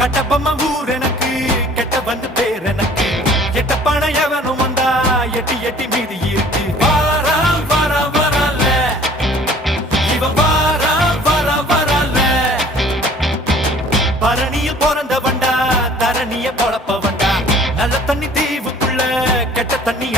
கட்டப்பம்ம ஊர் எனக்கு கெட்ட வந்து பேர் எனக்கு கெட்ட பண எவனும் வந்தா எட்டி எட்டி மீதி இருக்கு வாரா வர வரல இவன் வாரா வர வரல பரணியில் பிறந்த வண்டா தரணிய பொழப்ப வண்டா நல்ல தண்ணி தீவுக்குள்ள கெட்ட தண்ணி